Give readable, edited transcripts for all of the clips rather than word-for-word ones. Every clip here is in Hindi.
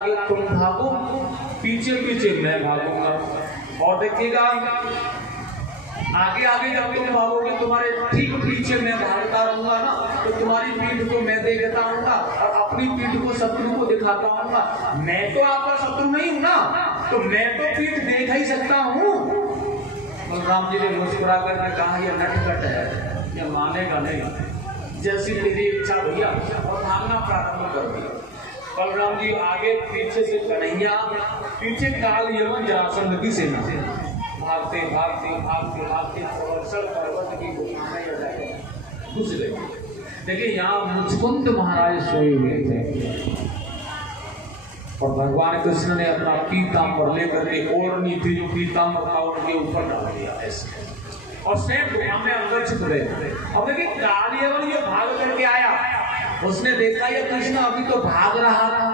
तुम भागो, पीछे पीछे मैं भागूंगा। और देखिएगा आगे आगे जब तुम भागोगे तुम्हारे ठीक पीछे मैं भागता रहूंगा ना, तो तुम्हारी पीठ को मैं देखता रहूंगा और अपनी पीठ को शत्रु को दिखाता रहूंगा। मैं तो आपका शत्रु नहीं हूं ना, तो मैं तो पीठ देख ही सकता हूँ। बलराम जी ने मुस्कुरा कर कहा यह नटखट है, यह मानेगा नहीं, जैसी तेरी इच्छा भैया। और भागना प्रारंभ कर दिया। बलराम जी आगे, पीछे से कन्हैया, पीछे काल यवन जरासंध की सेना। भागते भागते भागते भागते पर्वत की गुफा में घुस गए। देखिए यहाँ मुचकुंद महाराज सोए हुए थे और भगवान कृष्ण ने अपना पीताम्बर लेकर के ओढ़नी थी, जो पीताम्बर था उनके ऊपर डाल दिया ऐसे, और सेम गुफा में अंदर छिप गए। अब देखिए काल यवन जो भाग करके आया, उसने देखा ये कृष्ण अभी तो भाग रहा था,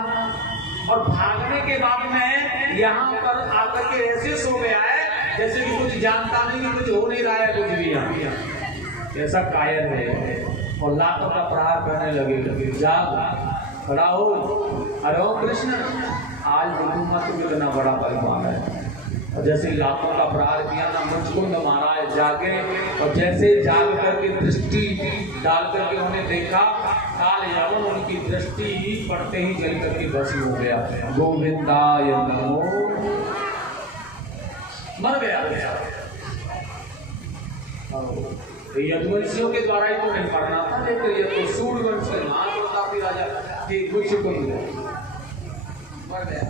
और भागने के बाद में यहाँ पर आकर के ऐसे सो गया है जैसे कि कुछ जानता नहीं, कुछ हो नहीं रहा है कुछ भी। यहाँ ऐसा कायर है और लातों का प्रहार करने लगे। जाग खड़ा हो, अरे कृष्ण आज देखूंगा तुम इतना बड़ा बलवान है। और जैसे लातों का प्रहार किया ना, मुचकुंद महाराज जागे, और जैसे जाग करके दृष्टि डाल करके उन्हें देखा, काल यवन उनकी दृष्टि पड़ते ही जल करके भस्म हो गया। गोविंदाय नमो, मर गया। यदुवंशियों के द्वारा ही तो नहीं पढ़ना था, लेकिन ये तो सूर्यवंश के महान प्रतापी राजा की मुचकुंद मर गया।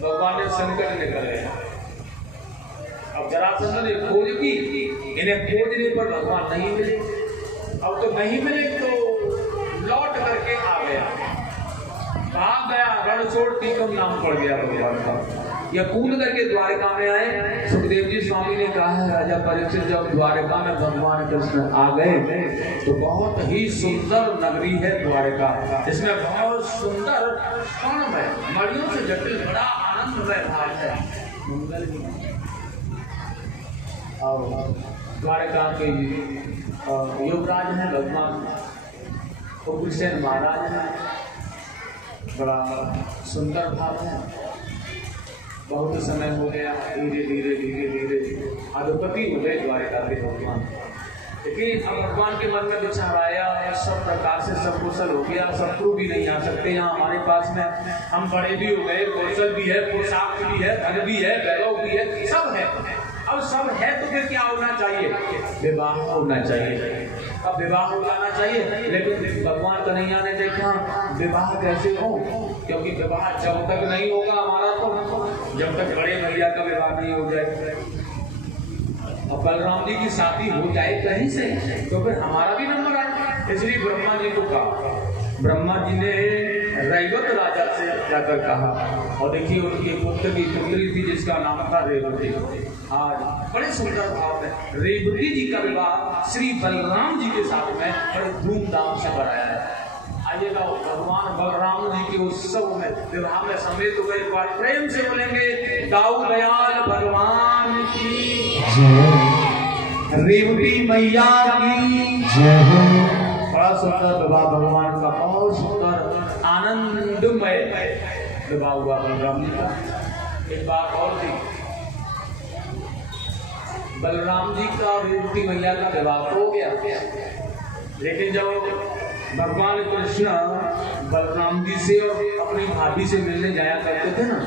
भगवान ने संकट निकल गया। अब जरासंध ने खोज की, इन्हें खोजने पर भगवान नहीं मिले। अब तो नहीं मिले तो लौट करके आ गया, भाग गया, रण छोड़ टीकम नाम पड़ गया भगवान का। या कूद करके द्वारिका में आए। सुखदेव जी स्वामी ने कहा है राजा परीक्षित, जब द्वारिका में भगवान कृष्ण आ गए तो बहुत ही सुंदर नगरी है द्वारिका। इसमें बहुत सुंदर स्वर्ण है, मणियों से जटिल, बड़ा आनंदमय भाग है। और द्वारिका के युवराज हैं भगवान उग्रसेन महाराज हैं, बड़ा सुंदर भाव है। बहुत समय हो गया, धीरे धीरे धीरे धीरे अधिपति हो गए द्वारिका के भगवान। लेकिन अब भगवान के मन में विचार आया, सब प्रकार से सब कुशल हो गया, शत्रु भी नहीं आ सकते यहाँ हमारे पास में, हम बड़े भी हो गए, कौशल भी है, पोशाक भी है, धन भी है, वैभव भी है, सब है। अब सब है तो फिर क्या होना चाहिए? विवाह होना चाहिए। अब विवाह हो जाना चाहिए, लेकिन भगवान कन्हैया ने देखा विवाह कैसे हो, क्योंकि विवाह जब तक नहीं होगा हमारा, तो जब तक बड़े भैया का विवाह नहीं हो जाए। अब बलराम जी की शादी हो जाए कहीं से तो फिर हमारा भी नंबर आए। इसलिए ब्रह्मा जी को कहा, ब्रह्मा जी ने रैवत राजा से जाकर कहा, और देखिए उनके पुत्र की पुत्री थी जिसका नाम था रेवती। आज बड़े सुंदर भाव है, रेवती जी का विवाह श्री बलराम जी के साथ में बड़े धूमधाम से कराया है। आइएगा भगवान बलराम जी के उत्सव में, विवाह में समेत हुए, प्रेम से बोलेंगे दाऊ दयाल भगवान की जय, रेवती मैया की जय। बड़ा सुंदर विवाह भगवान का, बहुत सुंदर आनंदमय विवाह हुआ बलराम जी का। एक बात और थी, बलराम जी का और रेवती मैया का विवाह हो गया, लेकिन जब भगवान कृष्ण बलराम जी से और अपनी भाभी से मिलने जाया करते थे ना,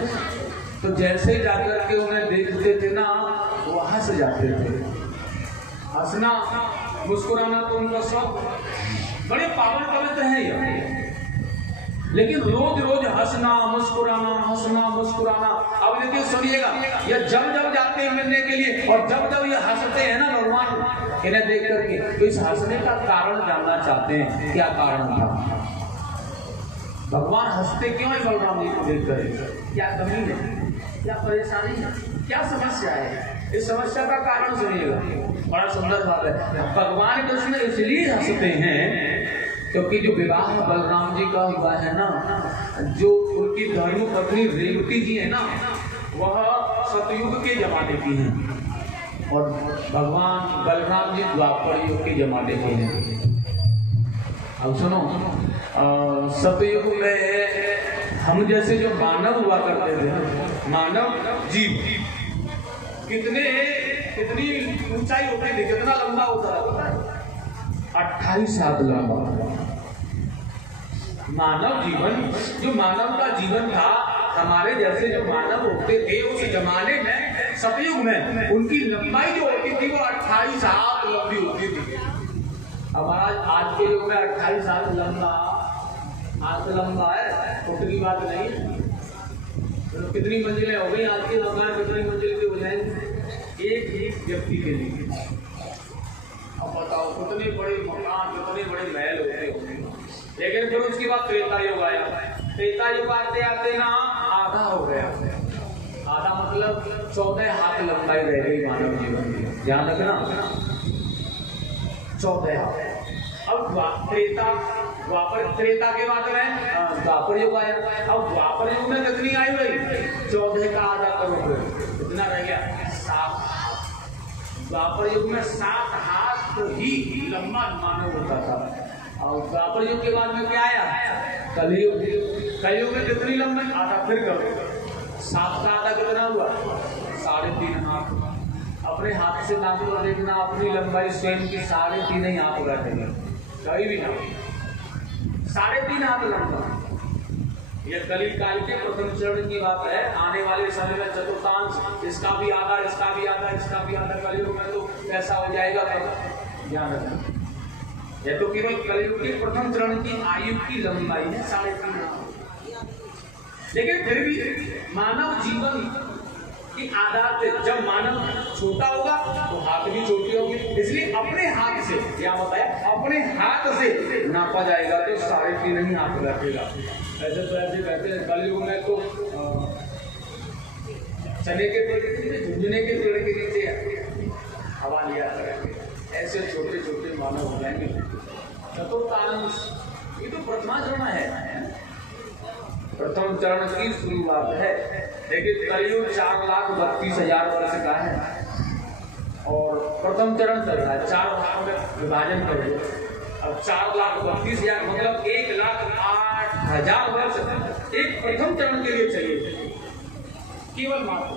तो जैसे जाकर के उन्हें देखते थे ना, वो हंस जाते थे। हंसना मुस्कुराना तो उनका सब बड़े पावन पवित्र है ये, लेकिन रोज रोज हंसना मुस्कुराना, हंसना मुस्कुराना। अब देखिए सुनिएगा, ये जब जब जाते हैं मिलने के लिए, और जब जब ये हंसते हैं ना भगवान इन्हें देख करके, तो इस हंसने का कारण जानना चाहते हैं, क्या कारण था, भगवान हंसते क्यों है बलराम जी को देख कर, क्या कमी है, क्या परेशानी है, क्या समस्या है? इस समस्या का कारण सुनिएगा, बड़ा सुंदर बात है। भगवान कृष्ण इसलिए हंसते हैं क्योंकि जो विवाह बलराम जी का हुआ है ना, जो उनकी धर्म पत्नी रेवती जी है ना, वह सतयुग के जमाने की हैं, और भगवान बलराम जी द्वापर युग के जमाने के हैं। अब सुनो, सतयुग में हम जैसे जो मानव हुआ करते थे, मानव जीव, कितनी ऊंचाई होती थी, कितना लंबा होता था, 28 हाथ लंबा मानव जीवन। जो मानव का जीवन था, हमारे जैसे जो मानव होते थे उस जमाने में, सतयुग में, उनकी लंबाई जो होती थी वो 28 हाथ लंबी होती थी। हमारा आज के युग में 28 हाथ लंबा है, फुट की बात नहीं। तो कितनी मंजिलें हो गई आज के मकान, कितनी मंजिल के हो जाएंगे एक ही व्यक्ति के लिए। अब बताओ कितने बड़े मकान, कितने बड़े महल होते होंगे। लेकिन फिर उसके बाद त्रेता युग आया। त्रेता युग आते आते ना आधा हो गया। आधा मतलब 14 हाथ लंबाई रह गई मानव जीवन की, ध्यान रखना 14 हाथ। अब त्रेता के बाद में द्वापर युग आया। अब द्वापर युग में कितनी आई भाई? 14 का आधा करोड़, कितना रह गया? 7 हाथ। द्वापर युग में 7 हाथ ही लंबा मानव होता था। और द्वापर युग के बाद में क्या आया? कलयुग। कलयुग में कितनी लंबाई? आधा फिर करो, 7 का आधा कितना हुआ? 3.5 हाथ। अपने हाथ से नाप कर देखना, अपनी लंबाई स्वयं की 3.5 हाथ बैठेगा, कहीं भी ना 3.5 हाथ लंबा। यह कली काल के प्रथम चरण की बात है। आने वाले समय में चतुर्थांश, इसका भी आधा, इसका भी आधा, इसका भी आधा। कलयुग में तो कैसा हो जाएगा, ध्यान रखना। यह तो केवल कलयुग के प्रथम चरण की आयु की लंबाई है 3.5 हाथ। लेकिन फिर भी मानव जीवन की आधार पे, जब मानव छोटा होगा तो हाथ भी छोटी होगी, इसलिए अपने हाथ से, क्या बताया, अपने हाथ से नापा जाएगा तो 3.5 हाथ बैठेगा। ऐसे तो ऐसे कहते हैं कलयुग में तो चने के पेड़ के नीचे, झुंझुने के पेड़ के नीचे हवा लिया करेंगे। ऐसे छोटे छोटे मानव हो जाएंगे। चतुर्थांश, ये तो प्रथमा चरण है, प्रथम चरण की शुरुआत है। लेकिन कलयुग 4,32,000 वर्ष का है और प्रथम चरण चल रहा है। 4 भाग में विभाजन कर दो। अब 4,32,000 मतलब 1,08,000 वर्ष एक प्रथम चरण के लिए चाहिए, केवल मात्र।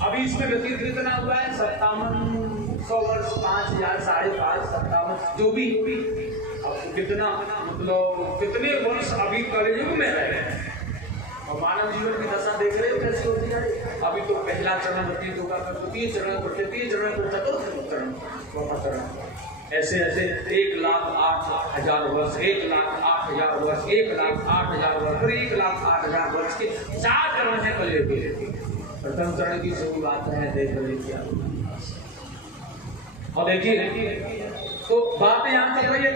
अभी इसमें व्यतीत कितना हुआ है? 5700 वर्ष, 5,000, 5,500, 57, जो भी। अब कितना मतलब कितने वर्ष अभी कलयुग में रहे और मानव जीवन की दशा देख रहे हो कैसे होती है। अभी तो पहला चरण व्यतीत होगा, फिर द्वितीय चरण, फिर तृतीय चरण, फिर चतुर्थ चरण, चौथा चरण। ऐसे ऐसे 1,08,000 वर्ष, 1,08,000 वर्ष, 1,08,000 वर्ष, फिर 1,08,000 वर्ष के 4 चरण है कलयुग के। प्रथम चरण की शुरुआत है, देख लीजिए। और देखिए तो बात यहाँ चल रही है,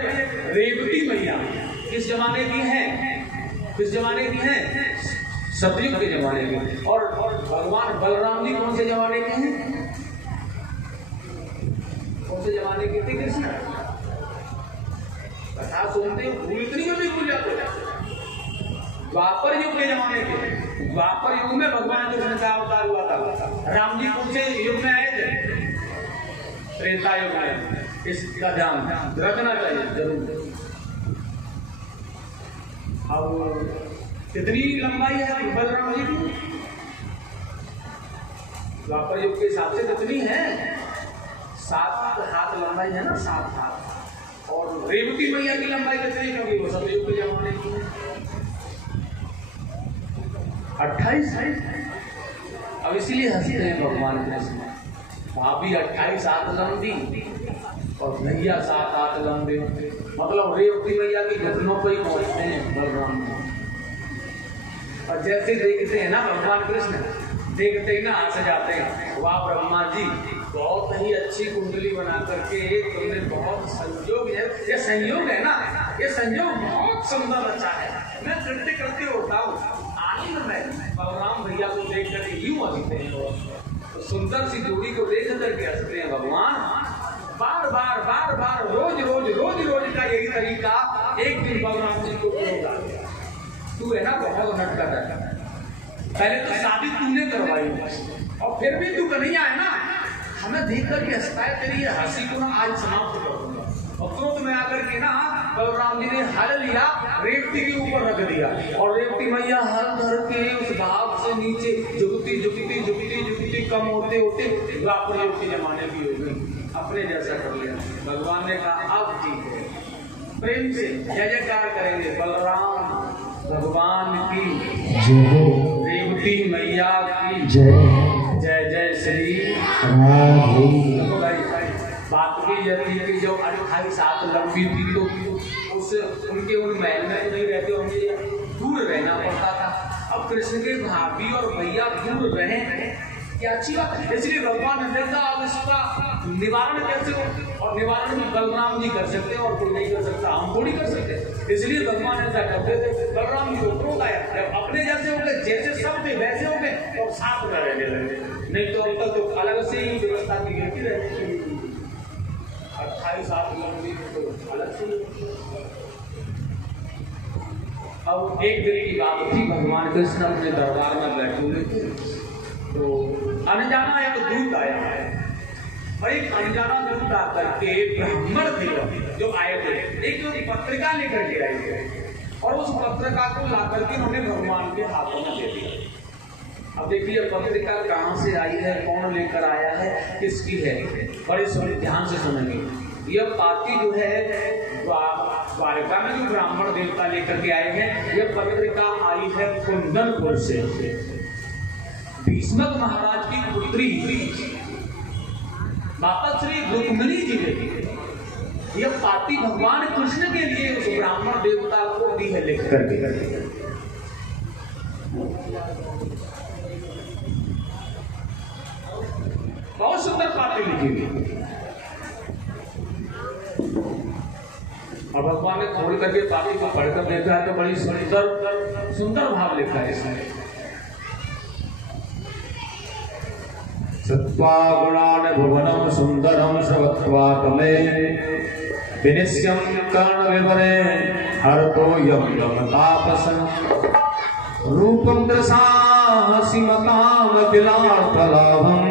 रेवती मैया किस जमाने की है? किस जमाने की है? सतयुग के जमाने की। और भगवान बलराम जी कौन से जमाने के हैं? कौन से जमाने के थे कृष्ण? कथा सुनते भूल इतनी भी भूल जाते। द्वापर युग के जमाने के। द्वापर युग में भगवान कृष्ण का अवतार हुआ था। राम जी कौन से युग में आए थे? त्रेता युग में। इसका ध्यान रखना चाहिए जरूर। अब कितनी लंबाई है बलराम जी की? द्वापर युग के हिसाब से कितनी है? 7 हाथ लंबाई है ना, 7 हाथ। और रेवती मैया की लंबाई कितनी होगी? वो सतयुग के जमाने की 28 है। अब इसीलिए हंसी रहे भगवान कृष्ण, भाभी 28 हाथ लंबी और भैया 7 हाथ लंबे। मतलब रेवती मैया की घटनों पर ही पहुंचते हैं बलराम जी। और जैसे देखते हैं ना भगवान कृष्ण, देखते ही ना हंस जाते हैं, वाह ब्रह्मा जी, बहुत ही अच्छी कुंडली बना करके तुमने बहुत संयोग है। ये संयोग है ना, ये संयोग बहुत सुंदर अच्छा है। मैं करते करते होता हूँ आनंद में बलराम भैया को देख करके यूं हंसते हैं। तो सुंदर सी जोड़ी को देख करके हंसते हैं भगवान। बार बार बार बार रोज रोज रोज रोज का यही तरीका। एक दिन बलराम जी को बोला, तू है ना बहुत नटखट है, पहले तो शादी तूने करवाई और फिर भी तू कन्हैया है ना, हमें देख करके हंसता है। तेरी ये हंसी को ना आज समाप्त कर दूंगा। और तुरंत में आकर के ना बलराम जी ने हल लिया, रेवती के ऊपर रख दिया और रेवती मैया हल धर के उस भाव से नीचे झुकती झुकती झुकती झुकती कम होते होते द्वापर युग के जमाने की हो गई, अपने जैसा कर लिया। भगवान ने कहा अब ठीक है, प्रेम से जय जयकार करेंगे बलराम भगवान की जय, रेवती मैया की जय, जय जय श्री राधे। बात की यदि की जो 28 लंबी थी तो उस उनके उन महल में तो नहीं रहते होंगे, दूर रहना पड़ता था। अब कृष्ण के भाभी और भैया दूर रहे क्या अच्छी बात है, इसलिए भगवान ने देखा अब इसका निवारण कैसे हो, और निवारण भी बलराम जी कर सकते हैं और कोई नहीं कर सकता, हम थोड़ी कर सकते। इसलिए भगवान ऐसा करते थे, बलराम जी को रोकाया, जब अपने जैसे हो गए, जैसे सब थे वैसे हो गए और साथ में रहने लगे, नहीं तो अब तक तो अलग से ही व्यवस्था की गई थी रहने की। 28 लंबी तो अलग से। अब एक दिन की बात थी, भगवान कृष्ण अपने दरबार में बैठे हुए थे, तो अनजाना एक दूत आया है, और एक अनजाना दूत आकर के ब्राह्मण थे जो आए थे, एक पत्रिका लेकर के आए थे और उस पत्रिका को ला करके उन्होंने भगवान के हाथों में दे दिया। अब देखिए पत्रिका कहाँ से आई है, कौन लेकर आया है, किसकी है, बड़े ध्यान से सुनेंगे। यह पाती जो है द्वारिका में जो ब्राह्मण देवता लेकर के आए हैं, यह पत्रिका आई है कुंदनपुर से, भीष्मक महाराज की पुत्री माता श्री रुक्मिणी जी ने यह पाती भगवान कृष्ण के लिए उस ब्राह्मण देवता को दी है लिख करके। बहुत सुंदर पाती लिखी हुई, और भगवान ने खोल करके पाती को पढ़कर देखा है तो बड़ी सुंदर सुंदर भाव लिखा है इसमें। सत्वा गुणान भुवनम सुंदरम श्रवत्वा तमे विनिश्यम कर्ण विवरे हरतो यम तापस रूपम दशासीमताम अखिलार्थलाभम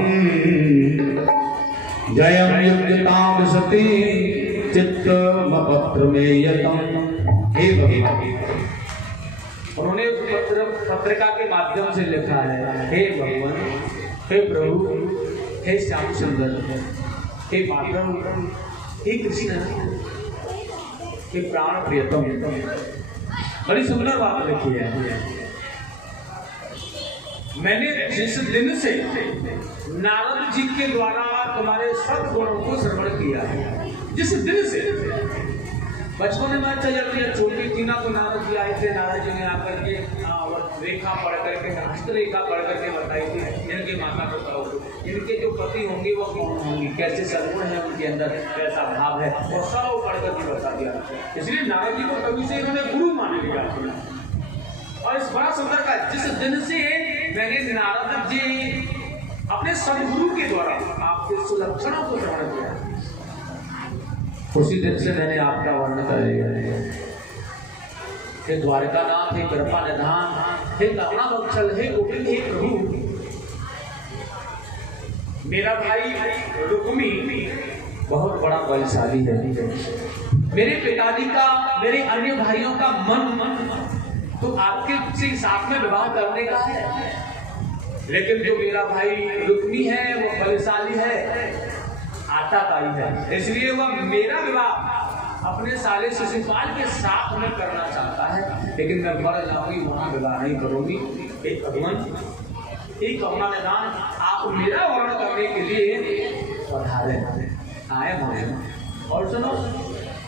जयम युक्ताम सती चित्तमपत्र में यतम। हे भगवान, उन्होंने पत्रिका के माध्यम से लिखा है, हे भगवान, हे प्रभु, हे श्याम सुंदर, हे माधव, हे कृष्ण, हे प्राण प्रियतम। बड़ी सुंदर बात लिखी है। मैंने जिस दिन से नारद जी के द्वारा तुम्हारे सद्गुणों को श्रवण किया है, जिस दिन से बचपन में अच्छा जब छोटी थी ना तो नारद जी आए थे, नारद जी ने आकर के रेखा पढ़ करके हस्त रेखा पढ़ करके बताई थी, इनके माता पिता को, इनके जो पति होंगे वो कौन होंगे, कैसे सद्गुण है उनके अंदर, कैसा भाव है, और सब पढ़ करके बता दिया। इसलिए नारद जी को कभी से इन्होंने गुरु मान लिया। और इस बड़ा सुंदर का जिस दिन से मैंने नारद जी अपने सदगुरु के द्वारा आपके सुलक्षणों को श्रवण किया, उसी दिन से मैंने आपका वर्णन कर लिया। हे द्वारकानाथ, हे कृपा निधान, हे करुणा वत्सल, हे गोविंद, हे प्रभु, मेरा भाई रुक्मी बहुत बड़ा बलशाली है। मेरे पिताजी का, मेरे अन्य भाइयों का मन तो आपके साथ में विवाह करने का है, लेकिन जो मेरा भाई रुक्मी है वो बलशाली है, आताताई है, इसलिए वह मेरा विवाह अपने साले शिशुपाल के साथ में करना चाहता है, लेकिन मैं मर जाऊंगी वहां विवाह नहीं करूंगी। एक भगवान, एक करुणा निधान, आप मेरा वर्णन करने के लिए पधारे आए भगवान। और सुनो,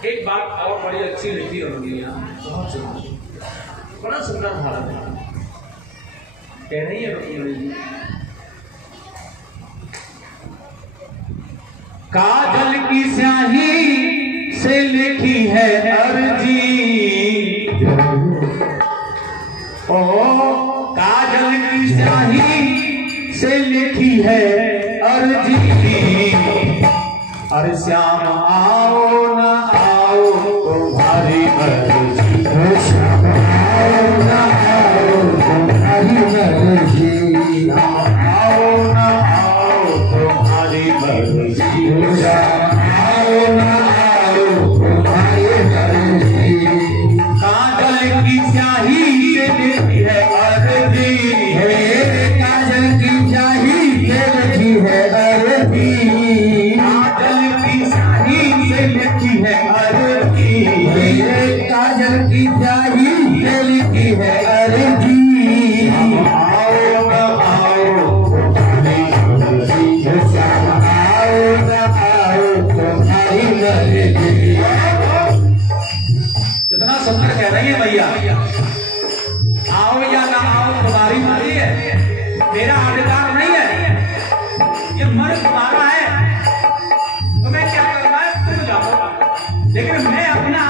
एक बात और बड़ी अच्छी लिखी उन्होंने यहाँ, बहुत सुंदर, बड़ा सुंदर भारत है, कह रही है रुक्मिणी जी, काजल की स्याही से लिखी है अर्जी, ओ काजल की स्याही से लिखी है अर्जी, अरे श्याम आओ न आओ तुम्हारी मर्जी, श्याम आओ न आओ तुम्हारी मर्जी, आओ न आओ तुम्हारी मर्जी, आओ न आओ तुम्हारी मर्जी। तुम्हारी मर्जी है, मेरा अधिकार नहीं है। ये मन तुम्हारा है, तुम्हें क्या करना है तुम जाओ, लेकिन मैं अपना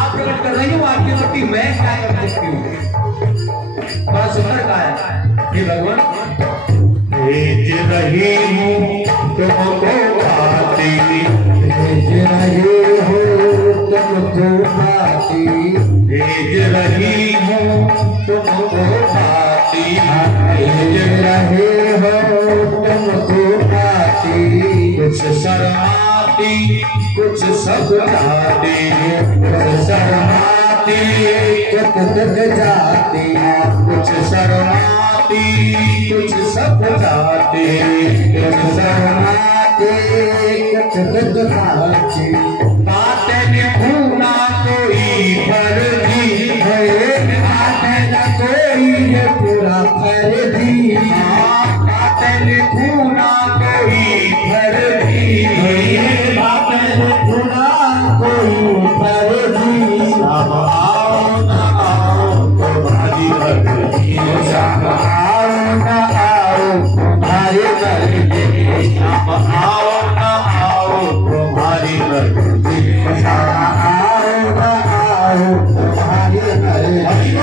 आप प्रकट कर रही हूँ आपके प्रति, मैं क्या कर सकती हूँ। बड़ा सुंदर कहा है हे भगवान, भेज रही हूँ तुमको पाती, भेज रहे हो तुमको पाती, भेज रही हूँ तुमको पाती, भेज रहे हो तुमको पाती। कुछ शर्माती कुछ सकुचाती, कुछ शर्माती कुछ जाती, कुछ शर्माती कुछ सकुचाती, कुछ शर्माती कुछ जाती। बातें निभूना कोई फर्जी है, बातें न कोई है पूरा फर्जी, बातें निभूना कोई फर्जी है, बातें न पूरा कोई फर्जी। शाम आओ न आओ तुम्हारी मर्जी, शाम आओ न आओ तुम्हारी मर्जी, शाम आओ न आओ तुम्हारी मर्जी, आओ न आओ तुम्हारी मर्जी।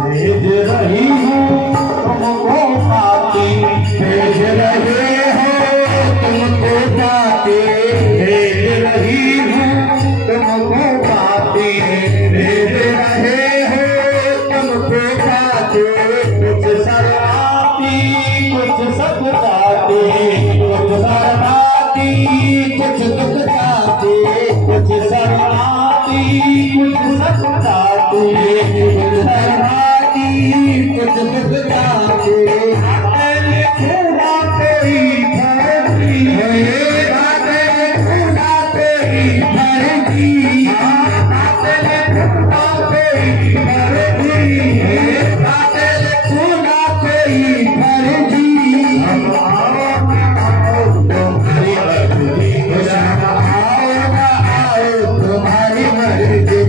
भेज रही हूँ तुमको पाती, भेज रहे हो तुमको पाती, भेज रही हूँ तुमको पाती, भेज रहे हो तुमको पाती। कुछ शर्माती कुछ सकुचाती, कुछ शर्माती कुछ दुख जाती, कुछ शर्माती कुछ सकुचाती, कुछ शर्माती, कुछ दुख जाती। मैंने खूना कोई फर्जी है, बातें खुदा तेरी मर्जी, मैंने खूना कोई फर्जी है, बातें खुदा तेरी मर्जी। तुम्हारी मर्जी, शाम आओ न आओ तुम्हारी मर्जी।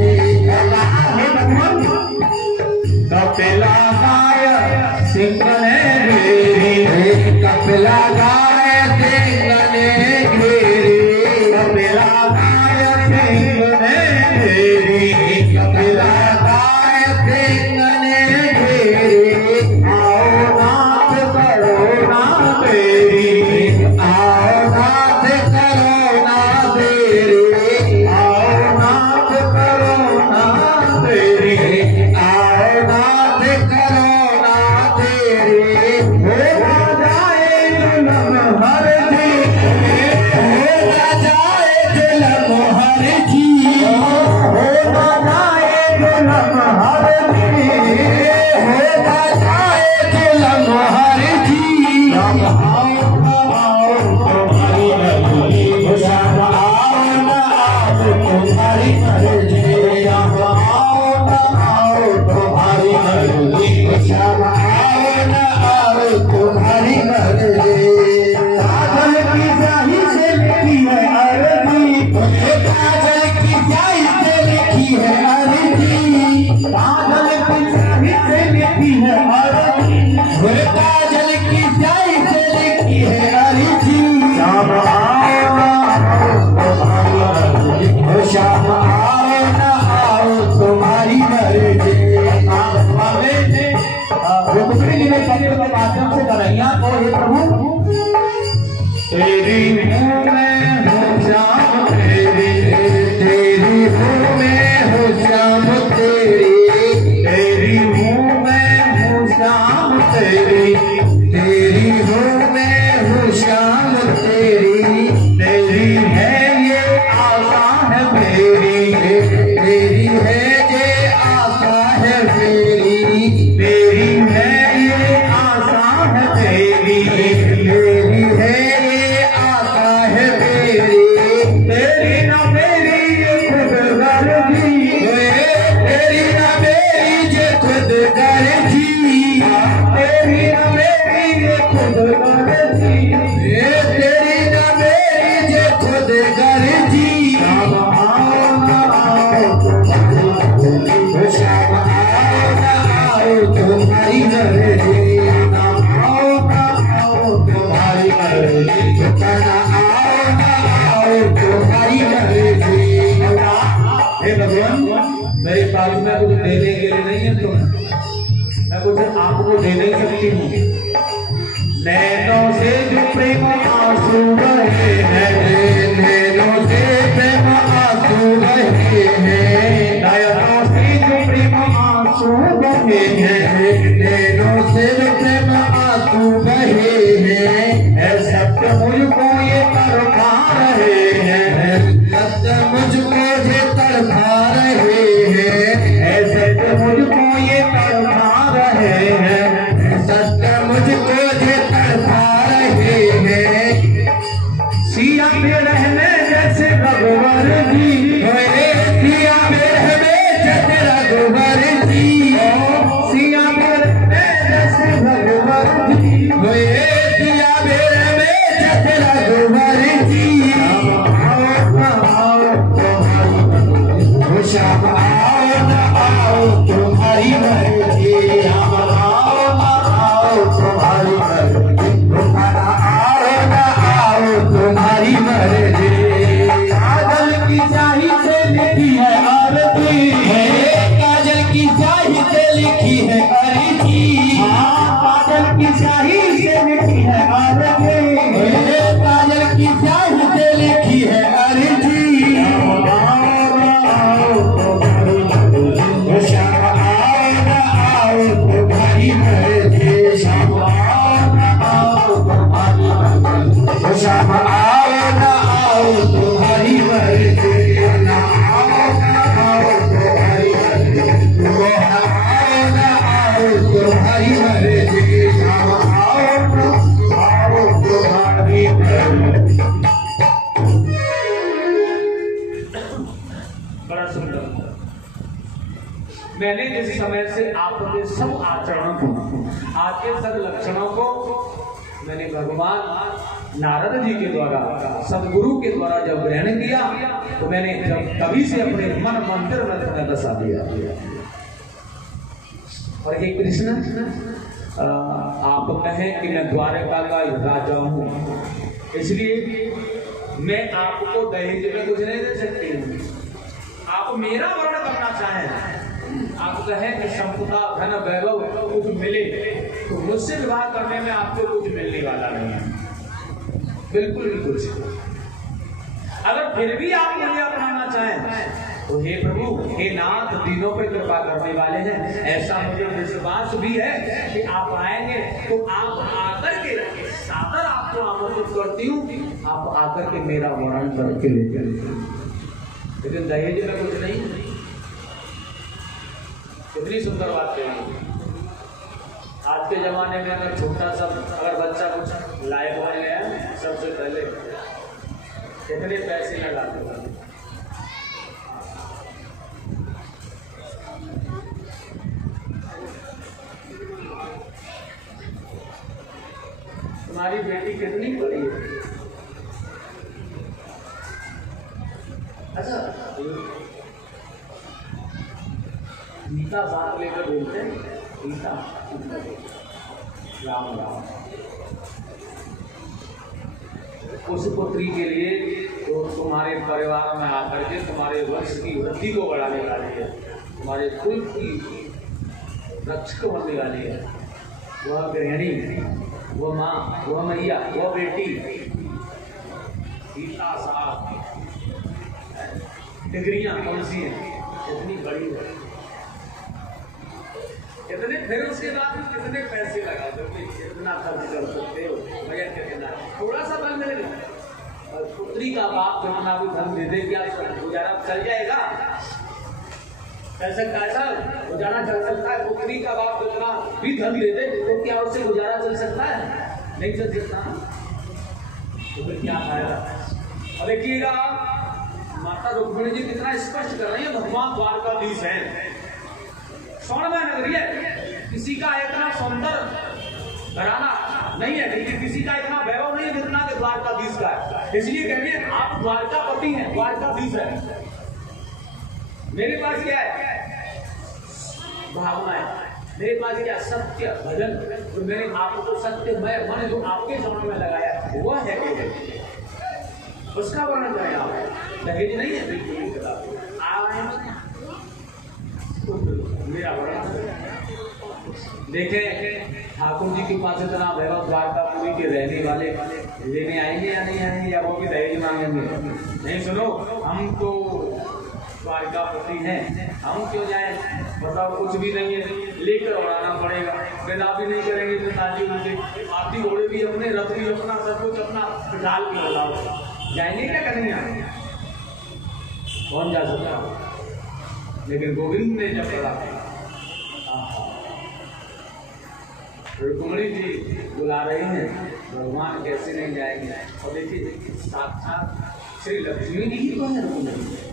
कपिला गाय सिंह ने मेरी, कपिला गाय सिंगने घेरी, कपिला गाय सिंह ने मेरी, कपिला गाय सिंगने घेरी। आओ नाथ करो ना तेरी, आओ नाथ करो ना देरी, आओ नाथ करो ना तेरी, आओ नाथ करो ना देरी। हो जाए जुल्म हर जी, होता जाए जुल्म हर जी, हो जाए जुल्म हर जी, होता जाए जुल्म हर जी। शाम आओ न आओ तुम्हारी मर्जी, शाम आओ न आओ तुम्हारी मर्जी, शाम आओ न आओ तुम्हारी मर्जी, शाम आओ न आओ तुम्हारी मर्जी। काजल की स्याही से लिखी है अर्जी, काजल की स्याही से लिखी है अर्जी, काजल की स्याही से लिखी है अर्जी, काजल की स्याही से लिखी है अर्जी। शाम आओ न आओ तुम्हारी मर्जी, शाम आओ न आओ तुम्हारी मर्जी। रुक्मिणी ने पत्र के माध्यम से कन्हैया को हे प्रभु तेरी मुँह में हो श्याम तेरी, तेरी मुँह में हो श्याम पास में कुछ देने के लिए नहीं है, तो मैं कुछ आपको दे नहीं सकती हूँ। नैनों से जो प्रेम आंसू बहे हैं, नैनों से प्रेम आंसू बहे हैं, नयनों से जो प्रेम आंसू बहे हैं, नैनों से जो प्रेम आंसू बहे हैं, सत्य मुझको ये तड़पा रहे हैं, सत्य मुझको ये तड़पा रहे हैं, सत्य मुझको ये तड़पा रहे हैं, सत्य मुझको ये तड़पा रहे हैं। सिया में रहने जैसे रघुवर जी, सिया में रहने जैसे रघुवर जी, सिया में रहने जैसे रघुवर जी, सिया में रहने जैसे रघुवर जी। शाम आओ न आओ तुम्हारी मर्जी, हम आओ न आओ तुम्हारी मर्जी, आओ न आओ तुम्हारी मर्जी। काजल की स्याही से लिखी है आरती, काजल की स्याही से लिखी है आरती, काजल की स्याही से लिखी है आरती, काजल की स्याही से लिखी है आरती। शाम आओ न आओ तुम्हारी मर्जी, शाम आओ न आओ तुम्हारी मर्जी, शाम आओ न आओ तुम्हारी मर्जी, ना आओ न आओ तुम्हारी मर्जी, आओ न आओ तुम्हारी मर्जी, शाम आओ न आओ तुम्हारी मर्जी। बड़ा सुंदर। मैंने जिस समय से आपके सब आचरणों को, आपके सब लक्षणों को मैंने भगवान नारद जी के द्वारा, सदगुरु के द्वारा जब ग्रहण किया, तो मैंने जब तभी से अपने मन मंदिर में बसा दिया। और हे कृष्ण, आप कहें कि मैं द्वारका का राजा हूँ, इसलिए मैं आपको दहेज में कुछ नहीं दे सकती हूँ। आप मेरा वर्ण करना चाहें, आप कहें कि संपदा धन वैभव कुछ मिले, तो मुझसे विवाह करने में आपको कुछ मिलने वाला नहीं है, बिल्कुल भी कुछ। अगर फिर भी आप मुझे अपनाना चाहें, तो हे प्रभु, हे नाथ, दीनों पर कृपा करने वाले हैं, ऐसा मुझे विश्वास भी है कि आप आएंगे, तो आप आकर के सादर आपको आमंत्रित करती हूँ, आप आकर के मेरा वर्ण करके लेकर, लेकिन दहेज में कुछ नहीं। कितनी सुंदर बात कही। आज के जमाने में अगर छोटा सा अगर बच्चा कुछ लायक बन गया, सबसे पहले कितने पैसे लगाते हैं। तुम्हारी बेटी कितनी बड़ी है? अच्छा, गीता बात लेकर बोलते हैं, गीता राम राम। उस पुत्री के लिए तो तुम्हारे परिवार में आकर के तुम्हारे वंश की वृद्धि को बढ़ाने वाली है, तुम्हारे कुल की रक्षक बनने वाली है। वह गृहिणी, वह माँ, वह मैया, वह बेटी गीता साहब। डिग्रियां कौन सी हैं? इतनी बड़ी है, कितने, फिर उसके बाद कितने पैसे लगा दो, कितना खर्च कर सकते हो, भैया कितना, थोड़ा सा बल मिलेगा। और पुत्री का बाप कितना भी धन दे दे, क्या गुजारा चल जाएगा? चल सकता है सर, गुजारा चल सकता है। पुत्री का बाप कितना भी धन दे दे, तो क्या उससे गुजारा चल सकता है? नहीं चल सकता। तो फिर क्या फायदा? और देखिएगा, माता रुक्मिणी जी कितना स्पष्ट कर रही है, भगवान द्वारकाधीश हैं, स्वर्णमय नगरी है, किसी का इतना सुंदर घराना नहीं है, किसी का इतना वैभव नहीं है जितना कि द्वारकाधीश का है। इसलिए कह रही है आप द्वारकापति हैं, द्वारकाधीश है। मेरे पास क्या है? भावना है। मेरे पास क्या? सत्य भजन, जो मेरे आपको सत्यमय मन जो आपके चरणों में लगाया वह है केवल, उसका वर्णन करें आप। दहेज नहीं है, बिल्कुल मेरा बड़ा देखे ठाकुर जी के पास इतना वैभव द्वारकापुरी के रहने वाले लेने आएंगे या नहीं आएंगे, या वो भी दहेज मांगेंगे? नहीं, सुनो, हम तो द्वारकापति हैं, हम क्यों जाए? बताओ, कुछ भी नहीं है, लेकर और आना पड़ेगा। विदा भी नहीं करेंगे तो ताजी उनके हाथी घोड़े भी अपने, रथ भी अपना, सब कुछ अपना, डाल के बताओ जाएंगे क्या करेंगे? कौन जा सकता? लेकिन गोविंद ने जब पढ़ा, रुक्मिणी जी बुला रही हैं, भगवान कैसे नहीं जाएंगे? और देखिए साक्षात श्री लक्ष्मी जी ही तो है रुक्मिणी।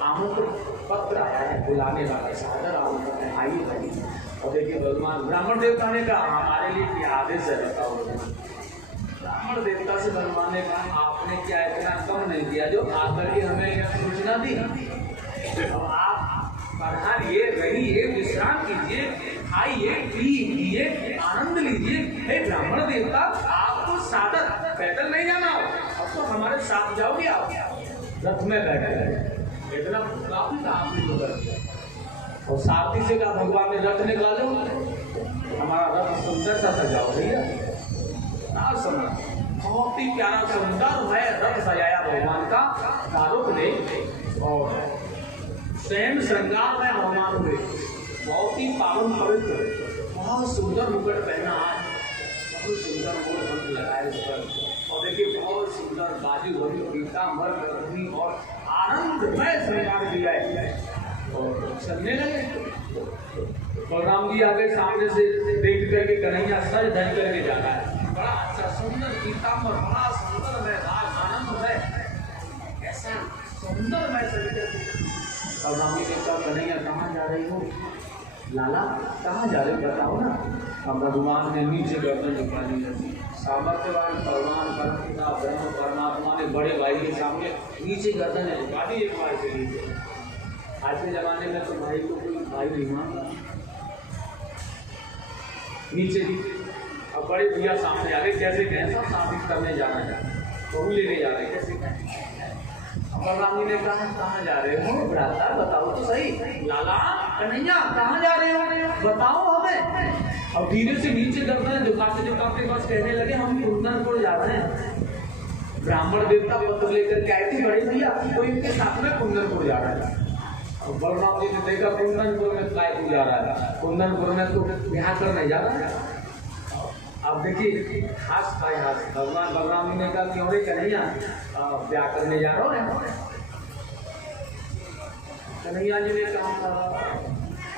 आमंत्रण पत्र आया है बुलाने वाला, सादर आमंत्रण है, आइए आइए। और देखिए भगवान ब्राह्मण देवता ने कहा हमारे लिए क्या आदेश है बताओ? ब्राह्मण देवता से भगवान ने कहा आपने क्या इतना कम नहीं किया जो आकर के हमें यह सूचना दी? अब आप पढ़ाइए, रहिए, विश्राम कीजिए, खाइए, पीजिए, आनंद लीजिए। हे ब्राह्मण देवता, आपको सादर पैदल नहीं जाना हो, अब तो हमारे साथ जाओगे, आप रथ में बैठे। इतना काफी था आपने तो कर। और साथी से कहा भगवान ने रथ निकालो, हमारा रथ सुंदर सा सजाओ भैया। बहुत ही प्यारा सुंदर है रथ सजाया भगवान का, दारुक ने और स्वयं श्रृंगार में भगवान हुए, बहुत ही पावन पवित्र, बहुत सुंदर मुकुट पहना है, बहुत सुंदर मुकुट लगाए इस पर। और देखिए बहुत सुंदर बाजू बनी पीताम्बर करनी और आनंदमय श्रृंगार दिया है। और चलने लगे, बलराम जी आगे सामने से देख करके कन्हैया सज धज करके जा रहा है, बड़ा अच्छा सुंदर पीताम्बर, बड़ा सुंदर है, आनंद है, ऐसा सुंदर मैं सज। और रामी ने कहा कन्हैया कहाँ जा रही हो? लाला कहाँ जा रहे हो बताओ ना। अब भगवान ने नीचे गर्दन झुकानी है, सामर्थ्यवान भगवान ब्रह्म परमात्मा ने बड़े भाई के सामने नीचे गर्दन झुका दी एक बार के लिए। आज के जमाने में तो भाई को कोई भाई नहीं मानता, नीचे अब बड़े भैया सामने आ गए, कैसे कैसा शादी करने जाना है, बहू लेने जा रहे कैसे कहें? बलरामी ने कहा कहाँ जा रहे हो भ्राता बताओ तो सही। लाला कन्हैया कहाँ जा रहे हो बताओ हमें। अब धीरे से नीचे गर्दन झुकाते झुकाते बस कहने लगे हम कुंदनपुर जा रहे हैं। ब्राह्मण देवता पत्र लेकर के आए थे बड़े भैया, तो इनके साथ में कुंदनपुर जा रहा है। बलराम जी ने देखा कुंदनपुर में काय को जा रहा है, कुंदनपुर में तो ब्याह करने जा रहा है। अब देखिए खास था यहाँ भगवान बलराम जी ने कहा क्यों रे कन्हैया ब्याह करने जा रहा हो? कन्हैया जी ने कहा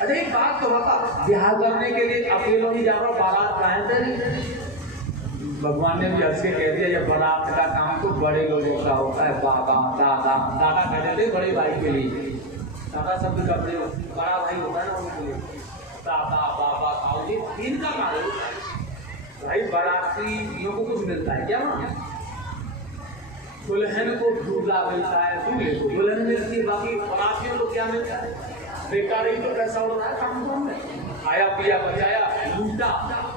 अरे एक बात तो बता, ब्याह करने के लिए अकेले ही जा रहा हो, बारात काहे तेरी? भगवान ने भी हंस के कह दिया ये बारात का काम तो बड़े लोगों का होता है, बाबा दादा, दादा कहते थे बड़े भाई के लिए, दादा शब्द का प्रयोग बड़ा भाई होता है ना उनके लिए, दादा बाबा ताऊ जी इनका कार्य होता है। भाई बारातियों को कुछ मिलता है क्या? दुल्हन को दूल्हा मिलता है, दूल्हे को दुल्हन मिलती है, बाकी बारातियों को क्या मिलता है? बेकार ही तो पैसा उड़ रहा है काम काम में, खाया पिया बचाया लूटा,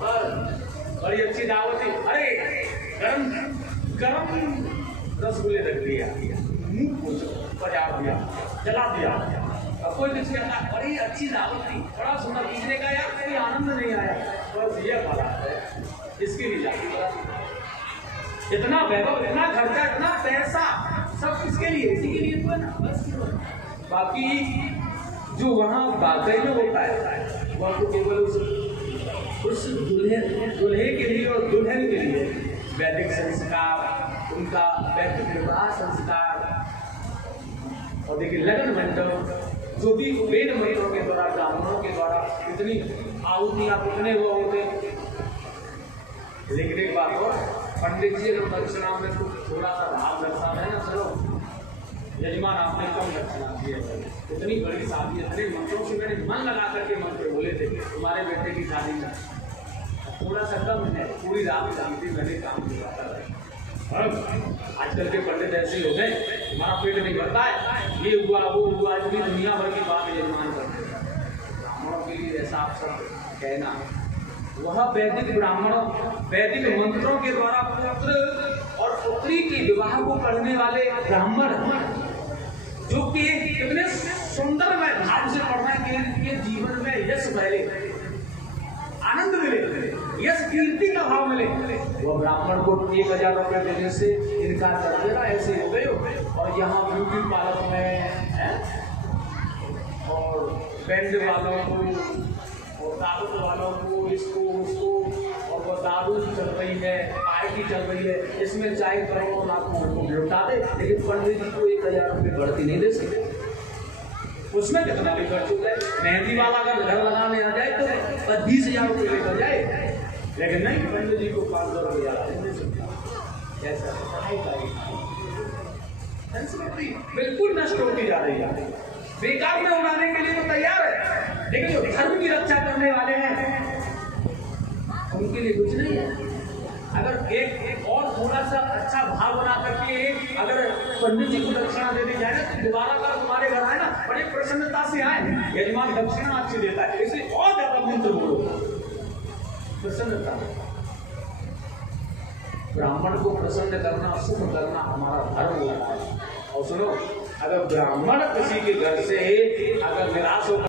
पर बड़ी अच्छी दावत थी। अरे गरम गरम रसगुल्ले रख दिया, बजा दिया, जला दिया, अब कोई कुछ कहता बड़ी अच्छी दावत थी, बड़ा सुंदर, पीछे का यार कोई आनंद नहीं आया, बस ये बात है इसके लिए जाती बात। इतना वैभव, इतना खर्चा, इतना पैसा सब किसके लिए? इसी के लिए तो है ना बस। बाकी जो वहाँ वाकई में होता है वह तो केवल उस दूल्हे के लिए और दुल्हन के लिए वैदिक संस्कार, उनका वैदिक विवाह संस्कार, और देखिए लगन मंडप जो भी वेद मंत्रों के द्वारा ब्राह्मणों के द्वारा इतनी आहुतियां कितने वो होते। लेकिन एक बात और, पंडित जी अगर दक्षिणा में तो थोड़ा सा भाव दर्शाना है ना, चलो यजमान आपने कम दक्षिणा दी है, इतनी बड़ी शादी, इतने मंत्रों से मैंने मन लगा करके मंत्र बोले थे तुम्हारे बेटे की शादी में, थोड़ा सा कम है, पूरी रात शांति मैंने काम किया था। आजकल के पंडित ऐसे हो गए, हमारा पेट नहीं भरता है, ये हुआ वो हुआ, इतनी दुनिया भर की बात यजमान करते हैं। ब्राह्मणों के लिए ऐसा आप सब कहना, वह वैदिक ब्राह्मणों वैदिक मंत्रों के द्वारा पुत्र और पुत्री के विवाह को करने वाले ब्राह्मण जो कि कितने सुंदर में भाव से पढ़ना है कि जीवन में यश पहले, आनंद मिले, यश कीर्ति का भाव मिले। वो ब्राह्मण को 1000 रुपए देने से इनकार कर देना, ऐसे हो गए। और यहाँ ब्यूटी पार्लर में और बैंड वालों को और दारू वालों को, इसको उसको, और वो दारू चल रही है, पार्टी चल रही है, इसमें चाहे करोड़ों लाखों को लुटा दे, लेकिन पंडित जी को 1000 रुपये बढ़ती नहीं दे सकते। उसमें कितना भी खर्च हो जाए, मेहंदी वाला अगर घर लगाने आ जाए तो 20,000 रुपये लेकर जाए, लेकिन नहीं, पंडित जी को 500 रुपये नहीं दे सकता। कैसा बिल्कुल नष्ट होती जा रही है, बेकार में उड़ाने के लिए तो तैयार है, लेकिन जो धर्म की रक्षा करने वाले हैं उनके लिए कुछ नहीं है। अगर एक और थोड़ा सा अच्छा भाव बना करके अगर पंडित जी को दक्षिणा दे दी जाए ना, तो दोबारा अगर तुम्हारे घर आए ना, बड़ी प्रसन्नता से आए, यजमान दक्षिणा अच्छी देता है, इसलिए और ज्यादा मंत्र बोलो, प्रसन्नता। ब्राह्मण को प्रसन्न करना, सुख करना हमारा धर्म होता है। और सुनो, अगर ब्राह्मण किसी के घर से अगर निराश होकर